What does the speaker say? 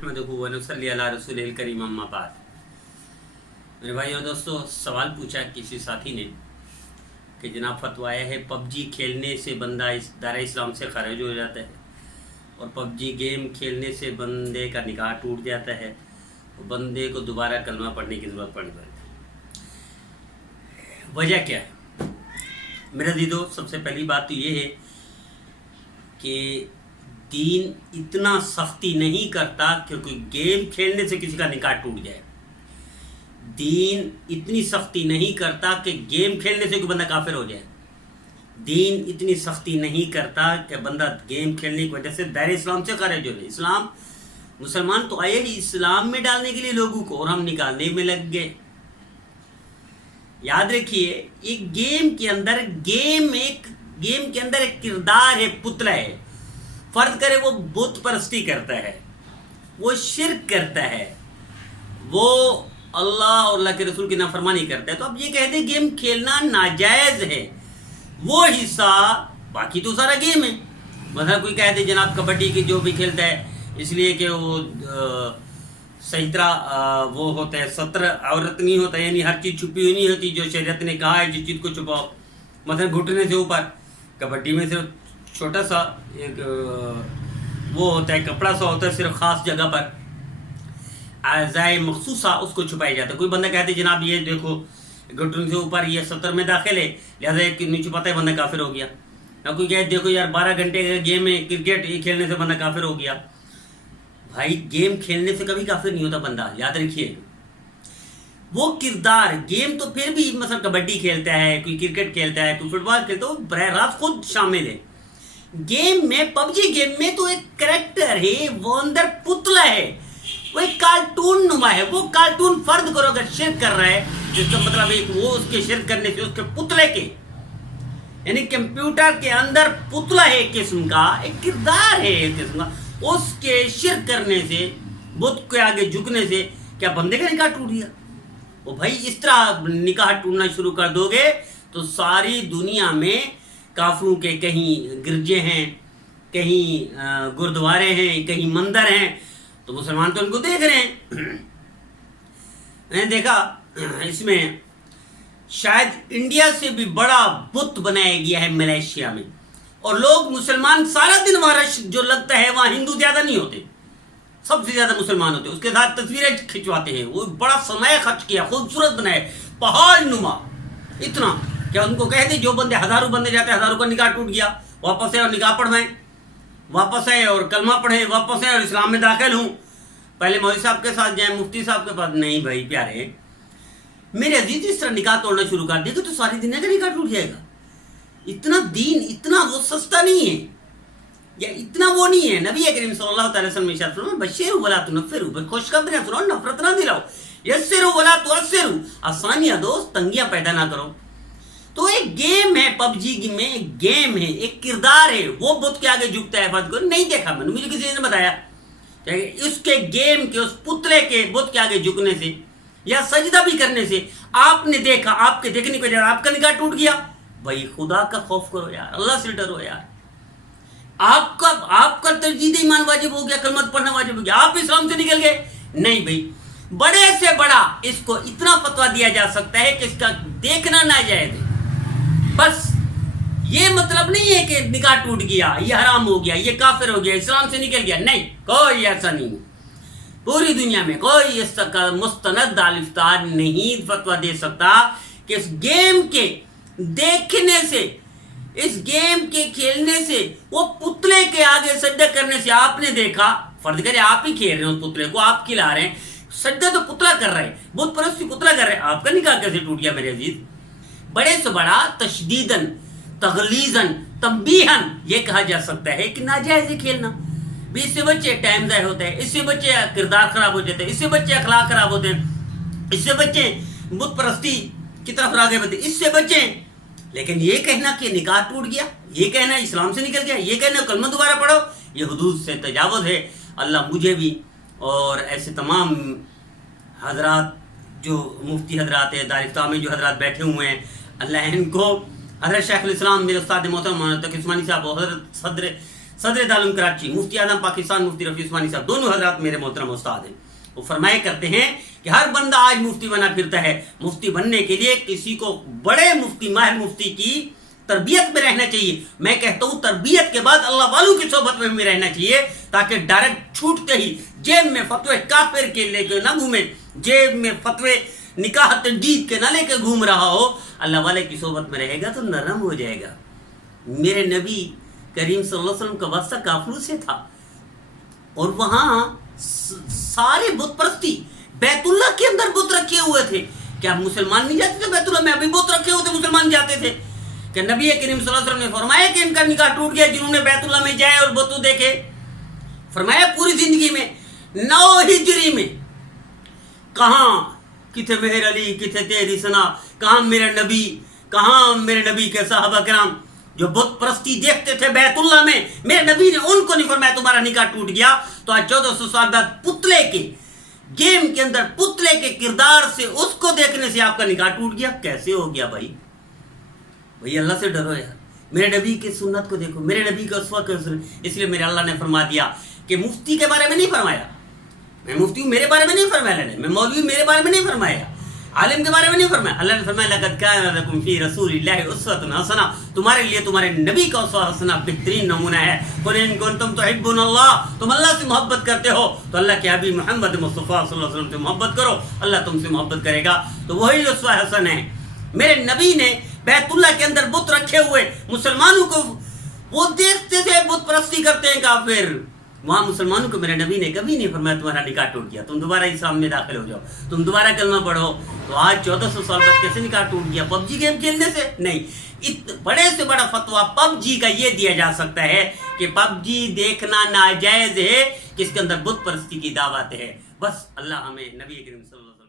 नहमदुहु व नसल्ली अला रसूलिल करीम अम्मा बाद। मेरे भाई और दोस्तों, सवाल पूछा किसी साथी ने कि जनाब फतवा आया है पबजी खेलने से बंदा इस दायरा इस्लाम से खारिज हो जाता है और पबजी गेम खेलने से बंदे का निकाह टूट जाता है और बंदे को दोबारा कलमा पढ़ने की ज़रूरत पड़ जाती है। वजह क्या है मेरे दीदो? सबसे पहली बात तो ये है कि दीन इतना सख्ती नहीं करता क्योंकि गेम खेलने से किसी का निकाह टूट जाए। दीन इतनी सख्ती नहीं करता कि गेम खेलने से कोई बंदा काफिर हो जाए। दीन इतनी सख्ती नहीं करता कि बंदा गेम खेलने की वजह से दायरे इस्लाम से खारिज हो जाए। इस्लाम मुसलमान तो आए ही इस्लाम में डालने के लिए लोगों को, और हम निकालने में लग गए। याद रखिए, एक गेम के अंदर एक किरदार है, पुतला है। फर्ज करे वो बुत परस्ती करता है, वो शिर्क करता है, वो अल्लाह और अल्लाह के रसूल की नाफरमानी करता है, तो अब ये कह दे गेम खेलना नाजायज है, वो हिस्सा, बाकी तो सारा गेम है। मतलब कोई कह दे जनाब कबड्डी की जो भी खेलता है इसलिए कि वो सही तरह वो होता है, सत्र औरत नहीं होता, यानी हर चीज़ छुपी हुई नहीं होती जो शरीयत ने कहा है जिस चीज़ को छुपाओ। मतलब घुटने से ऊपर, कबड्डी में सिर्फ छोटा सा एक वो होता है, कपड़ा सा होता है, सिर्फ खास जगह पर आज़ाए मखसूसा उसको छुपाया जाता है। कोई बंदा कहते जनाब ये देखो घुटने से ऊपर ये सत्र में दाखिल है, लिहाजा एक नहीं छुपाता है बंदा काफिर हो गया। या कोई कहे देखो यार 12 घंटे का गेम है क्रिकेट, ये खेलने से बंदा काफिर हो गया। भाई गेम खेलने से कभी काफिर नहीं होता बंदा, याद रखिए। वो किरदार, गेम तो फिर भी मतलब कबड्डी खेलता है, कोई क्रिकेट खेलता है, कोई फुटबॉल खेलता है, वो बरह रास्त खुद शामिल है। गेम में, पबजी गेम में तो एक कैरेक्टर है, वो अंदर पुतला है, वो एक कार्टून नुमा है। वो कार्टून फर्ज करो अगर शिर्क कर रहा है, जिसका मतलब एक वो उसके शिर्क करने से उसके पुतले के, यानी कंप्यूटर के अंदर पुतला है एक किस्म का, एक किरदार है एक किस्म का, उसके शिर्क करने से, बुत के आगे झुकने से क्या बंदे का निकाह टूट गया? वो भाई इस तरह निकाह टूटना शुरू कर दोगे तो सारी दुनिया में काफिरों के कहीं गिरजे हैं, कहीं गुरुद्वारे हैं, कहीं मंदिर हैं, तो मुसलमान तो उनको देख रहे हैं। मैंने देखा इसमें शायद इंडिया से भी बड़ा बुत बनाया गया है मलेशिया में, और लोग मुसलमान सारा दिन वहां रश जो लगता है, वहां हिंदू ज्यादा नहीं होते, सबसे ज्यादा मुसलमान होते, उसके साथ तस्वीरें खिंचवाते हैं। वो बड़ा समय खर्च किया, खूबसूरत बनाए, पहाड़ नुमा, इतना क्या उनको कह दे जो बंदे हजारों बंदे जाते हैं, हजारों का निकाह टूट गया, वापस आए और निकाह पढ़वाएं, वापस आए और कलमा पढ़े, वापस आए और इस्लाम में दाखिल हूं। पहले मौलवी साहब के साथ जाए, मुफ्ती साहब के पास, नहीं भाई प्यारे मेरे अजीज, इस तरह निकाह तोड़ना शुरू कर देगा तो सारी दुनिया का निकाह टूट जाएगा। इतना दीन, इतना वो सस्ता नहीं है, या इतना वो नहीं है। नबी करीम सल्लल्लाहु अलैहि वसल्लम ने इरशाद फरमाया बशीरु वला तुनफ्फिरु, खुशखबरी सुनाओ, नफरत ना दिलाओ, यस्सिरु वला तुअस्सिरु, आसानियां दो, तंगियां पैदा ना करो। तो एक गेम है, पबजी में एक गेम है, एक किरदार है, वो बुत के आगे झुकता है। फर्ज को नहीं देखा मैंने, मुझे किसी ने बताया उसके गेम के, उस पुतले के बुत के आगे झुकने से या सजदा भी करने से आपने देखा, आपके देखने की वजह आपका निकाह टूट गया। भाई खुदा का खौफ करो यार, अल्लाह से डरो यार। आपका तजदीद ईमान वाजिब हो गया, कलमत पढ़ना वाजिब हो गया, आप इस्लाम से निकल गए। नहीं भाई, बड़े से बड़ा इसको इतना फतवा दिया जा सकता है कि इसका देखना नाजायज है। बस ये मतलब नहीं है कि निकाह टूट गया, ये हराम हो गया, ये काफिर हो गया, इस्लाम से निकल गया, नहीं, कोई ऐसा नहीं। पूरी दुनिया में कोई इसका मुस्तनद दालिफ्तार नहीं फतवा दे सकता कि इस गेम के देखने से, इस गेम के खेलने से, वो पुतले के आगे सजदा करने से आपने देखा, फर्ज करे आप ही खेल रहे हो, उस पुतले को आप खिला रहे हैं, सजदा तो पुतला कर रहे हैं, बुत परस्ती पुतला कर रहे हैं, आपका निकाह कैसे टूट गया मेरे अजीज? बड़े से बड़ा तशदीदन, तगलीजन, तंबीहन ये कहा जा सकता है कि नाजायज है खेलना। भी इससे बच्चे टाइम ज़ाया होता है, इससे बच्चे किरदार खराब हो जाते हैं, इससे बच्चे अखलाक खराब होते हैं, इससे बच्चे बुत परस्ती की तरफ आगे बढ़ते, इससे बच्चे। लेकिन ये कहना कि निकाह टूट गया, ये कहना इस्लाम से निकल गया, ये कहना कलमा दोबारा पढ़ो, ये हुदूद से तजावुज़ है। अल्लाह मुझे भी और ऐसे तमाम हजरात जो मुफ्ती हजरात है, दारिफ्ता में जो हजरात बैठे हुए हैं, अल्लाह इनको, हज़रत शेखुल इस्लाम मेरे उस्ताद मोहतरम तकी उस्मानी साहब, हज़रत صدر دارالعلوم کراچی، مفتی اعظم پاکستان مفتی رفیع عثمانی صاحب، دونوں حضرات میرے محترم استاد ہیں، وہ فرمایا کرتے ہیں کہ ہر بندہ آج مفتی بنا پھرتا ہے، مفتی بننے کے لیے کسی کو بڑے مفتی، ماہر مفتی کی تربیت میں رہنا چاہیے۔ میں کہتا ہوں تربیت کے بعد اللہ والوں کی صحبت میں بھی رہنا چاہیے، تاکہ ڈائریکٹ چھوٹتے ہی جیب میں فتوے کافر کے لے کے نہ گھومے، جیب میں فتوے نکاح تجدید کے نہ لے کے گھوم رہا ہو۔ اللہ والے کی صحبت میں رہے گا تو نرم ہو جائے گا۔ میرے نبی کریم صلی اللہ علیہ وسلم کا واسطہ کافروں سے تھا، اور وہاں سارے بت پرستی، بیت اللہ کے اندر بت رکھے ہوئے تھے۔ کیا مسلمان نہیں جاتے تھے بیت اللہ میں؟ ابھی بت رکھے ہوئے تھے، مسلمان جاتے تھے کہ نبی کریم صلی اللہ علیہ وسلم نے فرمایا کہ ان کا نکاح ٹوٹ گیا جنہوں نے بیت اللہ میں جائے اور بتوں دیکھے۔ فرمایا پوری زندگی میں 9 ہجری میں کہاں کتھے مہر علی، کتھے تیری سنا، کہاں میرے نبی، کہاں میرے نبی کے صحابہ کرام جو بت پرستی دیکھتے تھے بیت اللہ میں، میرے نبی نے ان کو نہیں فرمایا تمہارا نکاح ٹوٹ گیا۔ تو آج 1400 سال بعد پتلے کے گیم کے اندر، پتلے کے کردار سے، اس کو دیکھنے سے آپ کا نکاح ٹوٹ گیا؟ کیسے ہو گیا بھائی؟ بھائی اللہ سے ڈرو یار، میرے نبی کی سنت کو دیکھو، میرے نبی کا اسوہ کو سنو۔ اس لیے میرے اللہ نے فرما دیا کہ مفتی کے بارے میں نہیں فرمایا، میں مفتی ہوں میرے بارے میں نہیں فرمایا، اللہ نے، میں مولوی میرے بارے میں نہیں فرمایا، عالم کے بارے میں نہیں فرمایا۔ اللہ نے فرمایا لقد کان لکم فی رسول اللہ اسوۃ حسنہ، تمہارے لیے تمہارے نبی کا اسوہ حسنہ بہترین نمونہ ہے۔ قل ان کنتم تحبون اللہ، تم اللہ سے محبت کرتے ہو تو اللہ کے حبیب محمد مصطفیٰ صلی اللہ علیہ وسلم سے محبت کرو، اللہ تم سے محبت کرے گا۔ تو وہی اسوہ حسن ہے۔ میرے نبی نے بیت اللہ کے اندر بت رکھے ہوئے مسلمانوں کو وہ دیکھتے تھے، بت پرستی کرتے ہیں کافر، وہاں مسلمانوں کو میرے نبی نے کبھی نہیں فرمایا تمہارا نکاح ٹوٹ گیا، تم دوبارہ اسلام میں داخل ہو جاؤ، تم دوبارہ کلمہ پڑھو۔ تو آج 1400 سال بعد کیسے نکاح ٹوٹ گیا؟ پب جی گیم کھیلنے سے نہیں۔ بڑے سے بڑا فتویٰ پب جی کا یہ دیا جا سکتا ہے کہ پب جی دیکھنا ناجائز ہے، کہ اس کے اندر بت پرستی کی دعوت ہے۔ بس اللہ ہمیں نبی کریم صلی اللہ علیہ وسلم